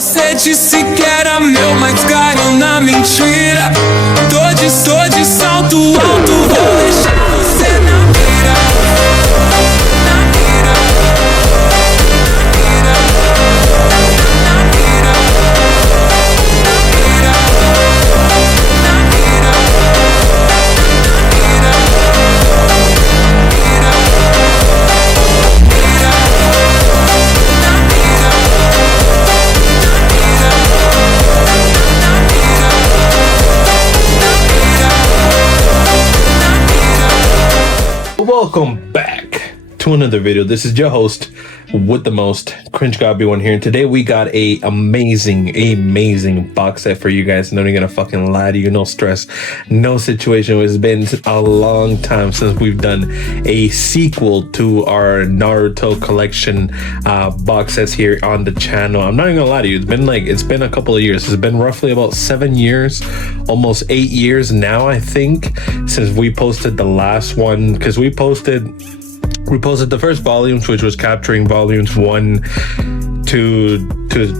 Você disse que era meu, mas caiu na mentira. Tô de salto alto, vou deixar você na mira. Na mira. Na mira. Na mira. Na mira. Welcome back to another video. This is your host with the most, Cringe Gobby one here, and today we got a amazing box set for you guys. Not even gonna fucking lie to you, no stress, no situation. It's been a long time since we've done a sequel to our Naruto collection box sets here on the channel. I'm not even gonna lie to you, it's been a couple of years. It's been roughly about 7 years, almost 8 years now, I think, since we posted the last one, because we posted the first volumes, which was capturing volumes 1 to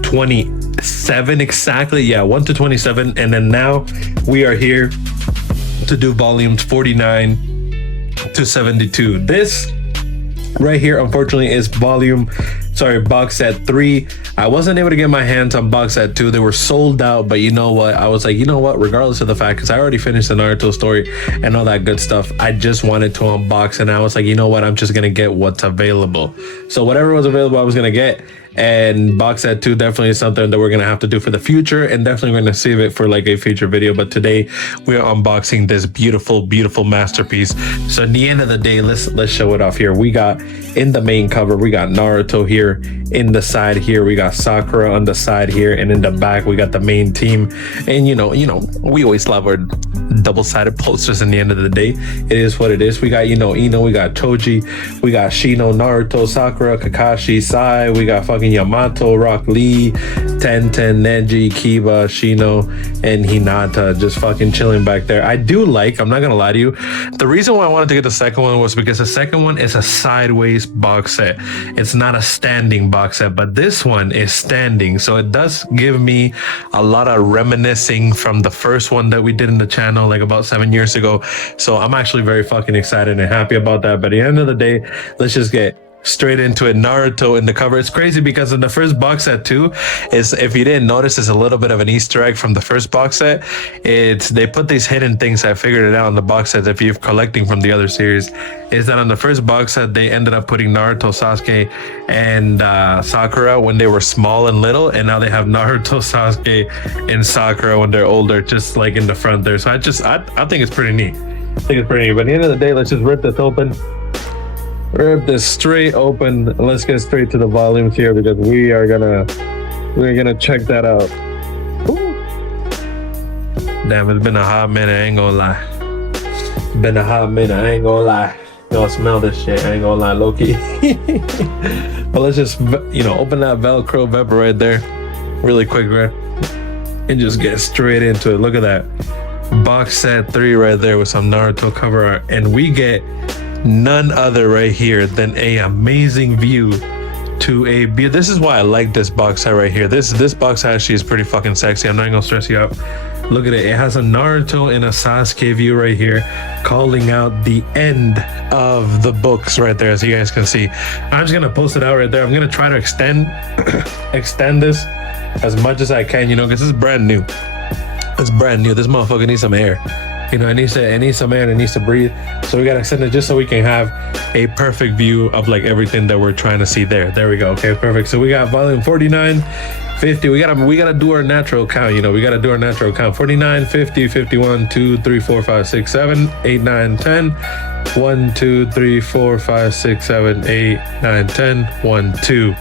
27 exactly. Yeah, 1 to 27. And then now we are here to do volumes 49 to 72. This right here, unfortunately, is box set 3. I wasn't able to get my hands on box set 2. They were sold out, but you know what? I was like, you know what? Regardless of the fact, because I already finished the Naruto story and all that good stuff, I just wanted to unbox, and I was like, you know what? I'm just gonna get what's available. So whatever was available, I was gonna get. And box set 2 definitely is something that we're gonna have to do for the future, and definitely we're gonna save it for like a future video. But today we are unboxing this beautiful masterpiece. So at the end of the day, let's show it off here. We got in the main cover, we got Naruto here. In the side here, we got Sakura on the side here, and in the back we got the main team. And you know we always love our double-sided posters. In the end of the day, it is what it is. We got Ino, we got Choji, we got Shino, Naruto, Sakura, Kakashi, Sai, we got fucking Yamato, Rock Lee, Tenten, Neji, Kiba, Shino, and Hinata just fucking chilling back there. I do like, I'm not gonna lie to you, the reason why I wanted to get the second one was because the second one is a sideways box set. It's not a standing box set, but this one is standing, so it does give me a lot of reminiscing from the first one that we did in the channel like about 7 years ago. So I'm actually very fucking excited and happy about that. But at the end of the day, let's just get straight into it. Naruto in the cover. It's crazy because in the first box set too, is, if you didn't notice, it's a little bit of an Easter egg from the first box set. They put these hidden things. I figured it out in the box sets if you're collecting from the other series, is that on the first box set they ended up putting Naruto, Sasuke, and Sakura when they were small and little, and now they have Naruto, Sasuke, and Sakura when they're older, just like in the front there. So I think it's pretty neat. But at the end of the day, let's just rip this open. Rip this straight open. Let's get straight to the volumes here, because we're gonna check that out. Ooh. Damn, it's been a hot minute, I ain't gonna lie. Been a hot minute, I ain't gonna lie. Y'all smell this shit, I ain't gonna lie, low-key. But let's just, open that Velcro vapor right there really quick, right? And just get straight into it. Look at that. Box set 3 right there with some Naruto cover art. And we get none other right here than a amazing view to a this is why I like this box set right here. This box set actually is pretty fucking sexy. I'm not gonna stress you out. Look at it. It has a Naruto and a Sasuke view right here, calling out the end of the books right there, as you guys can see. I'm just gonna post it out right there. I'm gonna try to extend this as much as I can, because it's brand new. It's brand new. This motherfucker needs some air. It needs some air and it needs to breathe. So we gotta extend it just so we can have a perfect view of like everything that we're trying to see there. There we go. Okay, perfect. So we got volume 49, 50. We gotta do our natural count. We gotta do our natural count. 49, 50, 51, 2, 3, 4, 5, 6, 7, 8, 9, 10. 1, 2, 3, 4, 5, 6, 7, 8, 9, 10. 1, 2.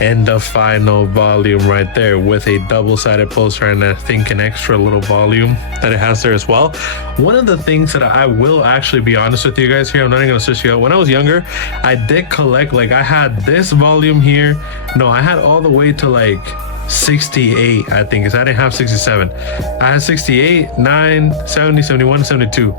And the final volume right there with a double-sided poster and I think an extra little volume that it has there as well. One of the things that I will actually be honest with you guys here, I'm not even gonna stress you out. When I was younger, I did collect, like I had this volume here. No, I had all the way to like 68, I think, because I didn't have 67. I had 68, 9, 70, 71, 72.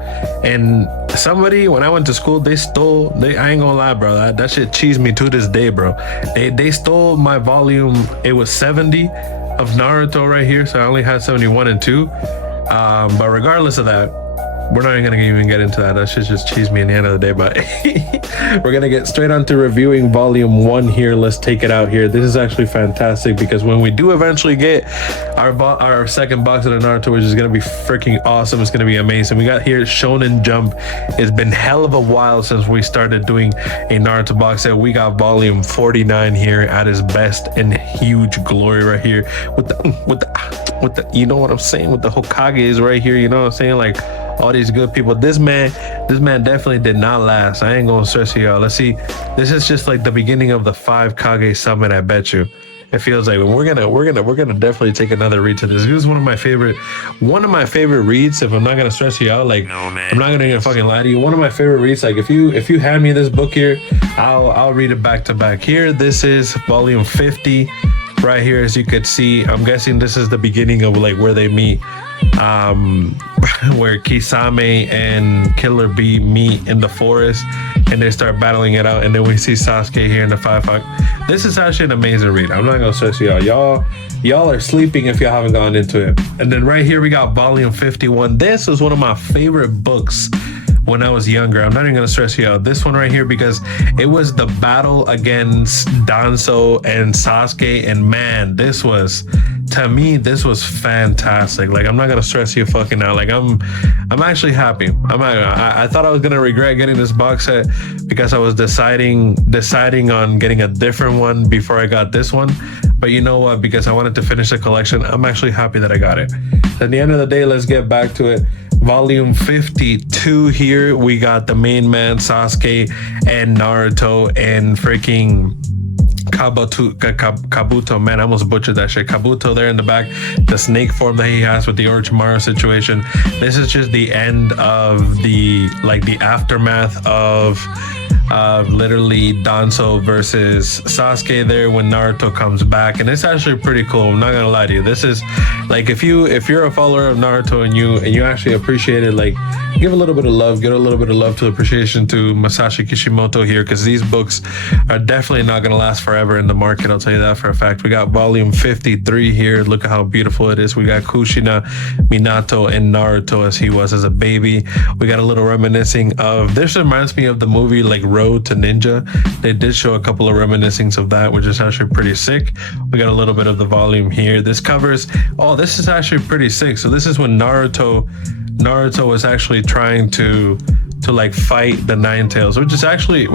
And somebody, when I went to school, I ain't gonna lie, bro, that shit cheesed me to this day, bro. They stole my volume. It was 70. of Naruto right here, so I only had 71 and 2. But regardless of that, we're not even gonna even get into that. That should just cheese me in the end of the day. But we're gonna get straight on to reviewing volume 1 here. Let's take it out here. This is actually fantastic because when we do eventually get our second box of the Naruto, which is gonna be freaking awesome, it's gonna be amazing. We got here Shonen Jump. It's been hell of a while since we started doing a Naruto box set. We got volume 49 here at its best in huge glory right here with the you know what I'm saying, with the Hokages right here. You know what I'm saying, like all these good people. This man definitely did not last. I ain't gonna stress you out. Let's see. This is just like the beginning of the 5 Kage summit. I bet you. It feels like we're gonna definitely take another read to this. This is one of my favorite reads. If I'm not gonna stress you out, like no, man, I'm not gonna fucking lie to you. One of my favorite reads. Like if you hand me this book here, I'll read it back to back. Here, this is volume 50. Right here, as you could see, I'm guessing this is the beginning of like where they meet, where Kisame and Killer Bee meet in the forest and they start battling it out, and then we see Sasuke here in the 5. This is actually an amazing read. I'm not gonna stress you out. Y'all are sleeping if y'all haven't gone into it. And then right here we got volume 51. This was one of my favorite books when I was younger. I'm not even gonna stress you out. This one right here, because it was the battle against Danzo and Sasuke, and man, this was, to me, this was fantastic. Like I'm not gonna stress you fucking out. Like I'm actually happy. I thought I was gonna regret getting this box set because I was deciding on getting a different one before I got this one. But you know what? Because I wanted to finish the collection, I'm actually happy that I got it. At the end of the day, let's get back to it. Volume 52 here, we got the main man Sasuke and Naruto and freaking Kabuto, man, I almost butchered that shit. Kabuto there in the back, the snake form that he has with the Orochimaru situation. This is just the end of the aftermath of literally Danzo versus Sasuke there when Naruto comes back, and it's actually pretty cool. I'm not gonna lie to you. This is like if you're a follower of Naruto and you actually appreciate it, like give a little bit of love, get a little bit of love to appreciation to Masashi Kishimoto here, because these books are definitely not gonna last forever in the market. I'll tell you that for a fact. We got volume 53 here. Look at how beautiful it is. We got Kushina, Minato, and Naruto as he was as a baby. We got a little reminiscing of, this reminds me of the movie like Road to Ninja. They did show a couple of reminiscings of that, which is actually pretty sick. We got a little bit of the volume here. This covers, oh, this is actually pretty sick. So this is when Naruto was actually trying to like fight the Nine Tails, which is actually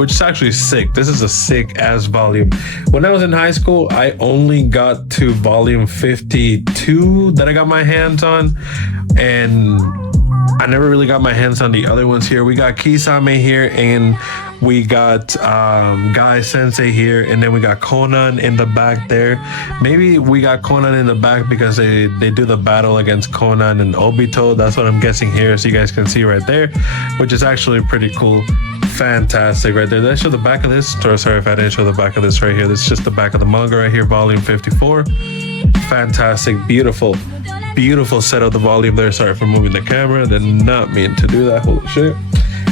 sick. This is a sick ass volume. When I was in high school, I only got to volume 52 that I got my hands on, and I never really got my hands on the other ones here. We got Kisame here, and we got Guy Sensei here, and then we got Conan in the back there. Maybe we got Conan in the back because they do the battle against Conan and Obito. That's what I'm guessing here, so you guys can see right there, which is actually pretty cool. Fantastic right there. Did I show the back of this? Sorry if I didn't show the back of this right here. This is just the back of the manga right here, volume 54. Fantastic, beautiful set of the volume there. Sorry for moving the camera. Did not mean to do that. Holy shit.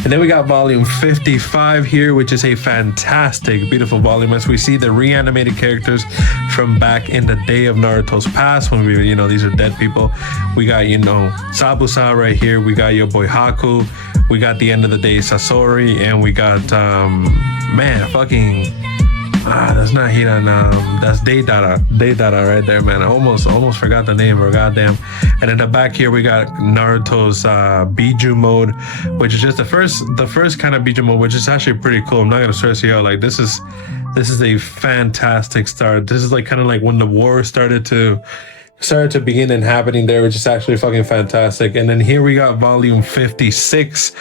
And then we got volume 55 here, which is a fantastic, beautiful volume as we see the reanimated characters from back in the day of Naruto's past, when we, these are dead people. We got, Sabusa right here. We got your boy Haku. We got the end of the day Sasori, and we got, that's not Hiran. That's Deidara right there, man. I almost forgot the name, or goddamn. And in the back here, we got Naruto's Biju mode, which is just the first kind of Biju mode, which is actually pretty cool. I'm not gonna stress you out. Like this is a fantastic start. This is like kind of like when the war started to begin and happening there, which is actually fucking fantastic. And then here we got volume 56.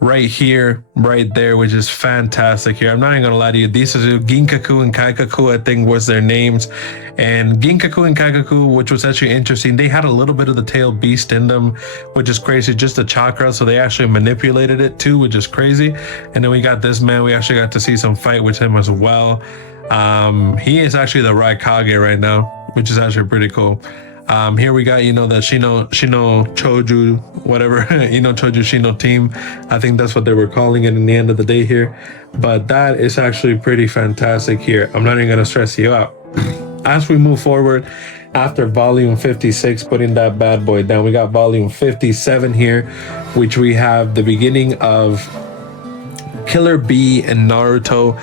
Right here, right there, which is fantastic here. I'm not even gonna lie to you. These are Ginkaku and Kaikaku, I think was their names. And Ginkaku and Kaikaku, which was actually interesting, they had a little bit of the tail beast in them, which is crazy, just the chakra. So they actually manipulated it too, which is crazy. And then we got this man, we actually got to see some fight with him as well. He is actually the Raikage right now, which is actually pretty cool. Here we got, the Shino Choju, whatever, Choju Shino team. I think that's what they were calling it in the end of the day here. But that is actually pretty fantastic here. I'm not even going to stress you out. As we move forward, after volume 56, putting that bad boy down, we got volume 57 here, which we have the beginning of Killer Bee and Naruto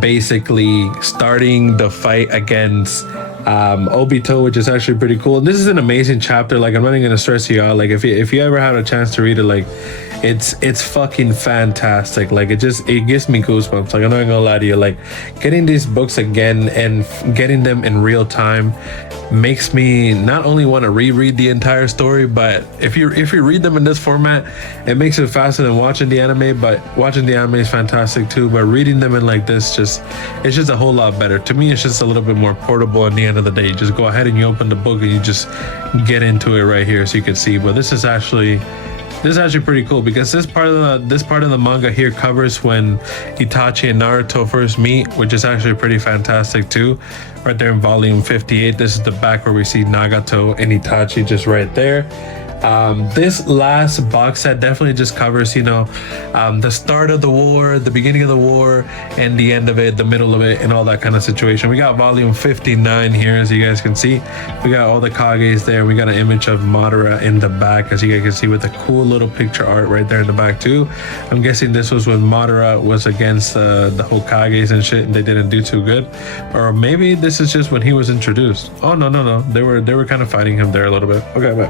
basically starting the fight against Obito, which is actually pretty cool. And this is an amazing chapter. Like, I'm not even gonna stress you out. Like, if you ever had a chance to read it, like, it's fucking fantastic. Like, it gives me goosebumps. Like, I'm not gonna lie to you. Like, getting these books again and getting them in real time makes me not only want to reread the entire story, but if you read them in this format, it makes it faster than watching the anime. But watching the anime is fantastic too, but reading them in like this, it's just a whole lot better. To me, it's just a little bit more portable. At the end of the day, you just go ahead and you open the book and you just get into it right here, so you can see. But this is actually pretty cool, because this part of the manga here covers when Itachi and Naruto first meet, which is actually pretty fantastic too. Right there in volume 58, this is the back where we see Nagato and Itachi just right there. This last box set definitely just covers, the start of the war, the beginning of the war, and the end of it, the middle of it, and all that kind of situation. We got volume 59 here, as you guys can see. We got all the Kages there. We got an image of Madara in the back, as you guys can see, with a cool little picture art right there in the back too. I'm guessing this was when Madara was against the Hokages and shit, and they didn't do too good. Or maybe this is just when he was introduced. Oh, no. They were kind of fighting him there a little bit. Okay, but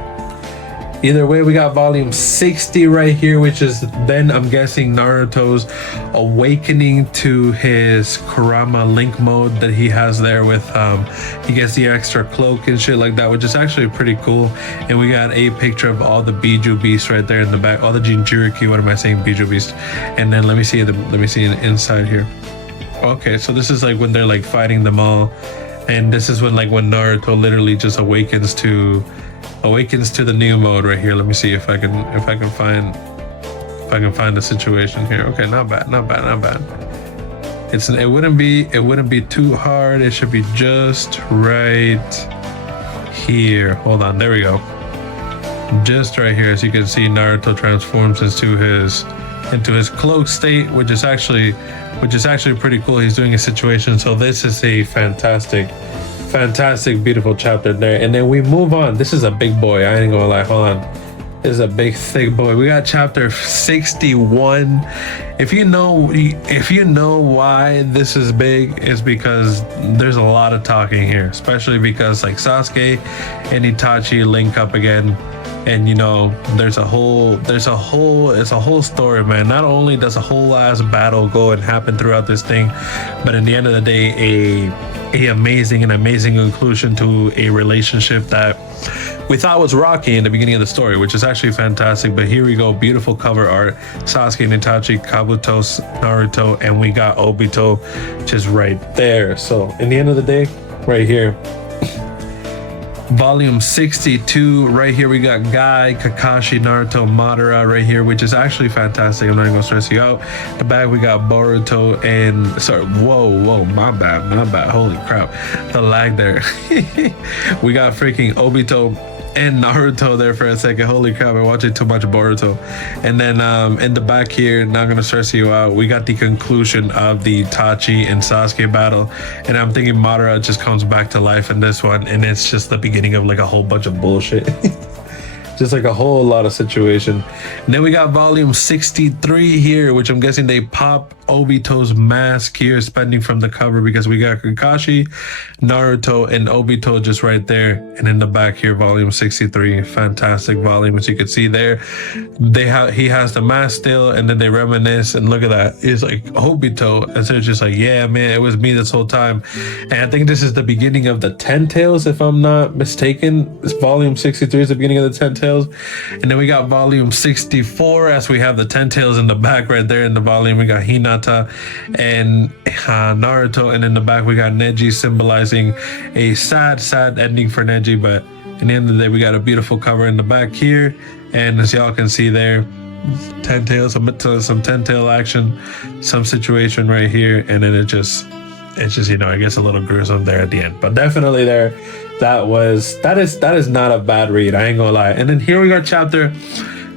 either way, we got volume 60 right here, which is then, I'm guessing, Naruto's awakening to his Kurama Link mode that he has there with, he gets the extra cloak and shit like that, which is actually pretty cool. And we got a picture of all the Biju beasts right there in the back, all the Jinchuriki, what am I saying, Biju beasts. And then let me see inside here. Okay, so this is like when they're like fighting them all. And this is when Naruto literally just awakens to the new mode right here. Let me see if I can find the situation here. Okay, not bad. It wouldn't be too hard. It should be just right here. Hold on, there we go. Just right here, as you can see, Naruto transforms into his cloak state, which is actually pretty cool. He's doing a situation. So this is a fantastic, beautiful chapter there. And then we move on. This is a big boy. I ain't gonna lie. Hold on. This is a big, thick boy. We got chapter 61. If you know why this is big, it's because there's a lot of talking here, especially because like Sasuke and Itachi link up again. And it's a whole story, man. Not only does a whole ass battle go and happen throughout this thing, but in the end of the day, a amazing conclusion to a relationship that we thought was rocky in the beginning of the story, which is actually fantastic. But here we go, beautiful cover art, Sasuke and Itachi, Kabuto, Naruto, and we got Obito just right there. So in the end of the day, right here, volume 62 right here, we got Guy, Kakashi, Naruto, Madara right here, which is actually fantastic. I'm not gonna stress you out. In the back we got Boruto and whoa, my bad, holy crap, the lag there. We got freaking Obito and Naruto there for a second. Holy crap, I'm watching too much Boruto. And then in the back here, not gonna stress you out, we got the conclusion of the Itachi and Sasuke battle. And I'm thinking Madara just comes back to life in this one, and it's just the beginning of like a whole bunch of bullshit. Just like a whole lot of situation. And then we got volume 63 here, which I'm guessing they pop Obito's mask here, spending from the cover, because we got Kakashi, Naruto, and Obito just right there. And in the back here, volume 63, fantastic volume, as you can see there. He has the mask still, and then they reminisce, and look at that. It's like Obito, and so it's just like, yeah, man, it was me this whole time. And I think this is the beginning of the 10 Tails, if I'm not mistaken. This volume 63 is the beginning of the 10 Tails. And then we got volume 64, as we have the 10 Tails in the back right there in the volume. We got Hinata and Naruto, and in the back we got Neji, symbolizing a sad ending for Neji. But in the end of the day, we got a beautiful cover in the back here, and as y'all can see there, 10 Tails, some 10 Tail action, some situation right here, and then it just it gets a little gruesome there at the end. But definitely that is not a bad read, I ain't gonna lie. And then here we got chapter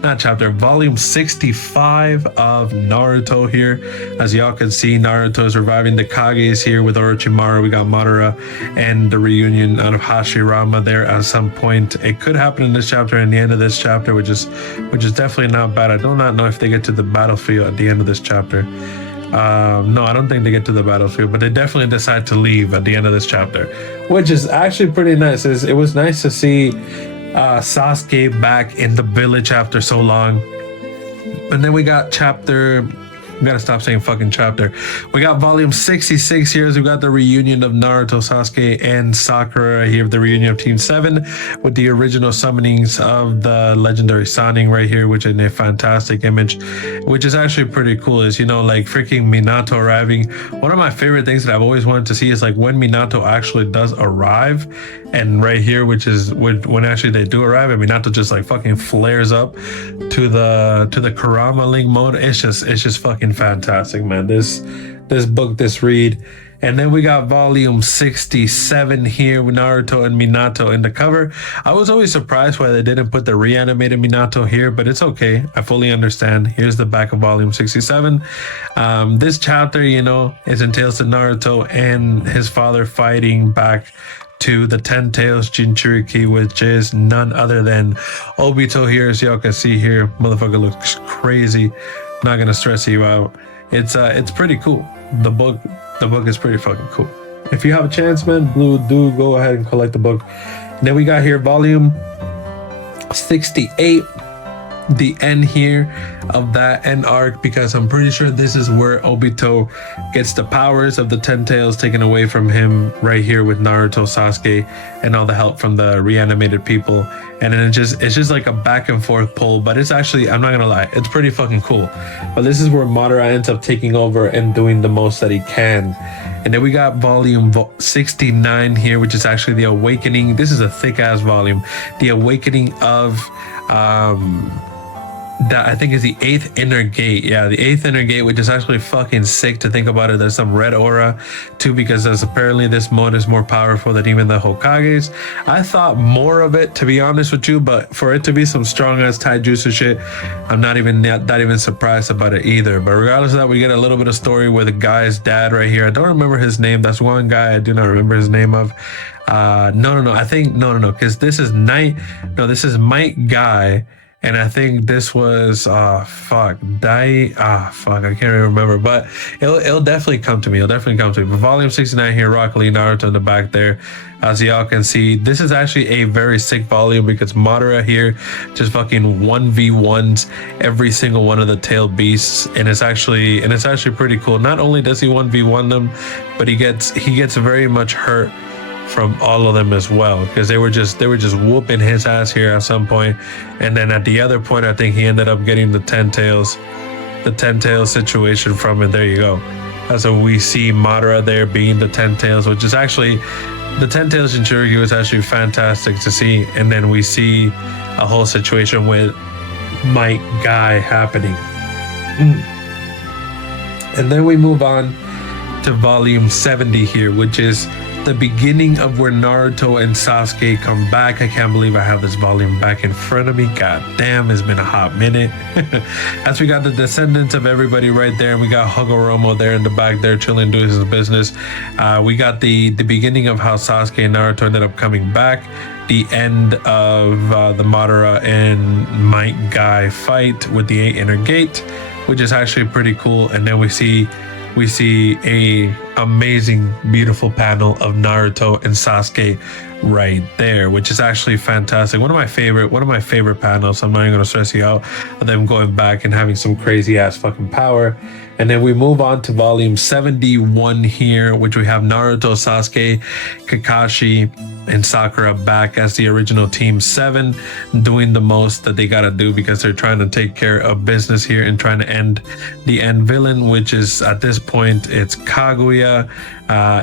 not chapter, volume 65 of Naruto here. As y'all can see, Naruto is reviving the Kages here with Orochimaru. We got Madara and the reunion out of Hashirama there at some point. It could happen in this chapter and the end of this chapter, which is definitely not bad. I do not know if they get to the battlefield at the end of this chapter. No, I don't think they get to the battlefield, but they definitely decide to leave at the end of this chapter, which is actually pretty nice. It was nice to see Sasuke back in the village after so long. And then we got we gotta stop saying fucking chapter. We got volume 66 here. So we got the reunion of Naruto, Sasuke, and Sakura here. The reunion of Team 7 with the original summonings of the legendary Sannin right here, which is a fantastic image, which is actually pretty cool. Is, you know, like freaking Minato arriving. One of my favorite things that I've always wanted to see is like when Minato actually does arrive. And right here, which is when actually they do arrive, and Minato just like fucking flares up to the Kurama Link mode. It's just fucking fantastic, man. This book, this read. And then we got volume 67 here with Naruto and Minato in the cover. I was always surprised why they didn't put the reanimated Minato here, but it's okay. I fully understand. Here's the back of volume 67. This chapter, you know, is entails to Naruto and his father fighting back to the 10 Tails Jinchuriki, which is none other than Obito here. As y'all can see here, motherfucker looks crazy. Not gonna stress you out. It's pretty cool. The book is pretty fucking cool. If you have a chance, man, do go ahead and collect the book. And then we got here volume 68, the end here of that end arc, because I'm pretty sure this is where Obito gets the powers of the 10 Tails taken away from him right here with Naruto, Sasuke, and all the help from the reanimated people. And then it's just like a back and forth pull, but it's actually, I'm not gonna lie, it's pretty fucking cool. But this is where Madara ends up taking over and doing the most that he can. And then we got volume 69 here, which is actually the awakening. This is a thick ass volume. The awakening of that I think is the 8th inner gate. Yeah, the 8th inner gate, which is actually fucking sick to think about it. There's some red aura too, because as apparently this mode is more powerful than even the Hokages. I thought more of it, to be honest with you, but for it to be some strong ass taijutsu shit, I'm not even surprised about it either. But regardless of that, we get a little bit of story with the guy's dad right here. I don't remember his name. That's one guy I do not remember his name of. No, because this is this is Mike Guy. And I think this was I can't even remember, but it'll definitely come to me. But volume 69 here, Rock Lee, Naruto in the back there. As y'all can see, this is actually a very sick volume because Madara here just fucking 1v1s every single one of the tail beasts, and it's actually pretty cool. Not only does he 1v1 them, but he gets very much hurt from all of them as well, because they were just whooping his ass here at some point. And then at the other point, I think he ended up getting the 10 tails situation from it. There you go. So we see Madara there being the 10 tails, which is actually the 10 tails Jinchuriki was actually fantastic to see. And then we see a whole situation with Mike Guy happening. And then we move on to volume 70 here, which is the beginning of where Naruto and Sasuke come back. I can't believe I have this volume back in front of me. God damn, it's been a hot minute. As we got the descendants of everybody right there, and we got Hagoromo there in the back there chilling, doing his business. We got the beginning of how Sasuke and Naruto ended up coming back. The end of the Madara and Mike Guy fight with the 8 inner gate, which is actually pretty cool. And then we see a amazing, beautiful panel of Naruto and Sasuke right there, which is actually fantastic. One of my favorite panels. I'm not even gonna stress you out of them going back and having some crazy ass fucking power. And then we move on to volume 71 here, which we have Naruto, Sasuke, Kakashi, and Sakura back as the original Team 7, doing the most that they gotta do because they're trying to take care of business here and trying to end the end villain, which is at this point it's Kaguya.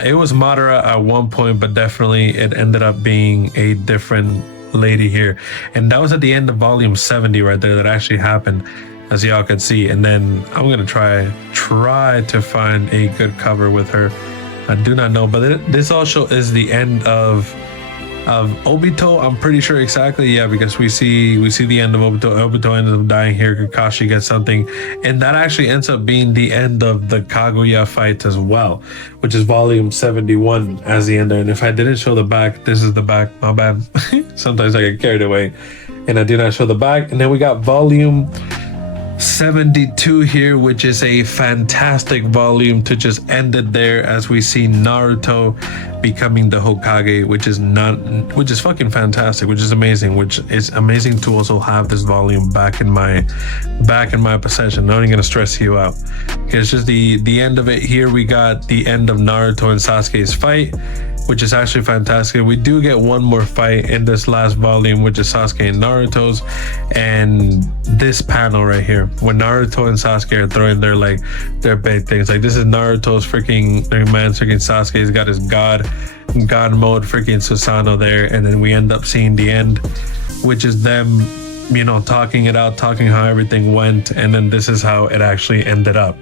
It was Madara at one point, but definitely it ended up being a different lady here. And that was at the end of volume 70 right there that actually happened, as y'all can see. And then I'm gonna try to find a good cover with her. I do not know, but this also is the end of of Obito. I'm pretty sure exactly, yeah, because we see the end of Obito. Obito ends up dying here. Kakashi gets something, and that actually ends up being the end of the Kaguya fight as well, which is volume 71 as the ender. And if I didn't show the back, this is the back. My bad. Sometimes I get carried away, and I do not show the back. And then we got volume 72 here, which is a fantastic volume to just end it there, as we see Naruto becoming the Hokage, which is fucking fantastic, which is amazing, which is amazing to also have this volume back in my possession. I'm not even gonna stress you out, because just the end of it here, we got the end of Naruto and Sasuke's fight, which is actually fantastic. We do get one more fight in this last volume, which is Sasuke and Naruto's, and this panel right here, when Naruto and Sasuke are throwing their big things. Like, this is Naruto's freaking Sasuke's got his god mode freaking Susanoo there, and then we end up seeing the end, which is them, talking it out, talking how everything went, and then this is how it actually ended up,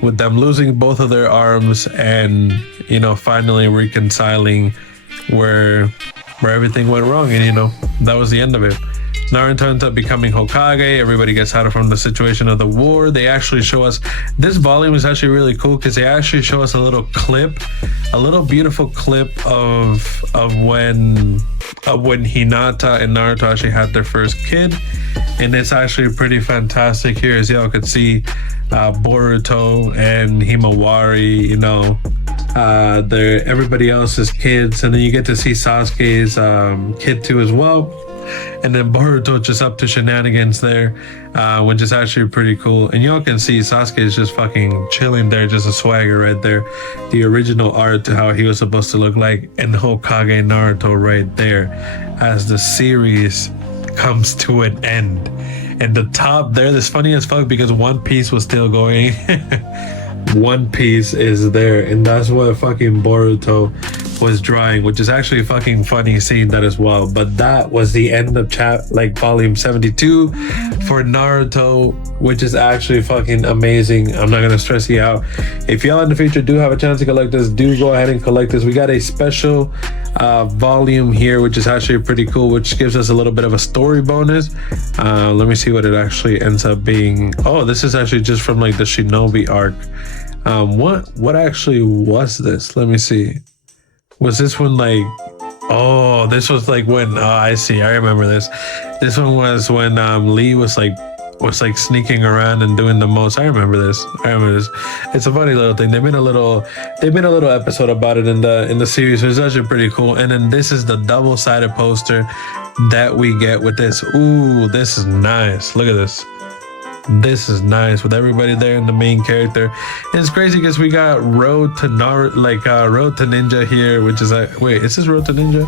with them losing both of their arms and finally reconciling where everything went wrong, and that was the end of it. Naruto ends up becoming Hokage. Everybody gets out from the situation of the war. They actually show us, this volume is actually really cool, because they actually show us a little beautiful clip of when Hinata and Naruto actually had their first kid, and it's actually pretty fantastic here, as y'all could see. Boruto and Himawari, they're everybody else's kids, and then you get to see Sasuke's kid too as well. And then Boruto just up to shenanigans there, which is actually pretty cool. And y'all can see Sasuke is just fucking chilling there, just a swagger right there. The original art to how he was supposed to look like, and Hokage Naruto right there as the series comes to an end. And the top there, that's funny as fuck, because One Piece was still going. One Piece is there, and that's what fucking Boruto was drawing, which is actually fucking funny seeing that as well. But that was the end of volume 72 for Naruto, which is actually fucking amazing. I'm not gonna stress you out. If y'all in the future do have a chance to collect this, do go ahead and collect this. We got a special volume here, which is actually pretty cool, which gives us a little bit of a story bonus. Let me see what it actually ends up being. Oh, this is actually just from the Shinobi arc. What actually was this? Let me see. Was this one oh, this was when, I see, I remember this. This one was when Lee was sneaking around and doing the most. I remember this. It's a funny little thing. They made a little episode about it in the series, so it's actually pretty cool. And then this is the double-sided poster that we get with this. Ooh, this is nice. Look at this. This is nice, with everybody there in the main character. And it's crazy because we got Road to Road to Ninja here, which is wait, is this Road to Ninja?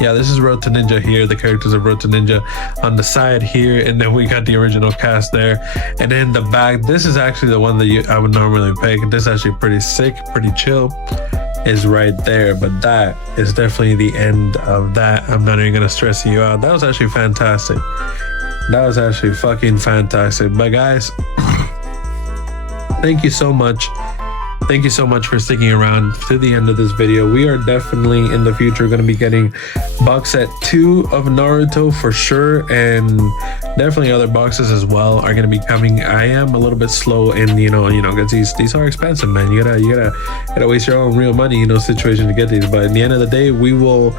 Yeah, this is Road to Ninja here, the characters of Road to Ninja on the side here, and then we got the original cast there. And then the back, this is actually the one that I would normally pick. This is actually pretty sick, pretty chill, is right there. But that is definitely the end of that. I'm not even gonna stress you out. That was actually fantastic. That was actually fucking fantastic. But guys, thank you so much. Thank you so much for sticking around to the end of this video. We are definitely in the future going to be getting box set 2 of Naruto for sure, and definitely other boxes as well are going to be coming. I am a little bit slow in because these are expensive, man. You gotta waste your own real money, situation to get these. But at the end of the day, we will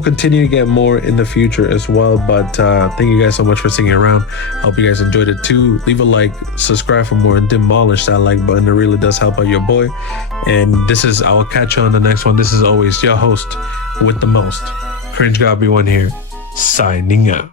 continue to get more in the future as well. But thank you guys so much for sticking around. Hope you guys enjoyed it too. Leave a like, subscribe for more, and demolish that like button. It really does help out your boy. And I will catch you on the next one. This is always your host with the most, Cringe God Be One here, signing out.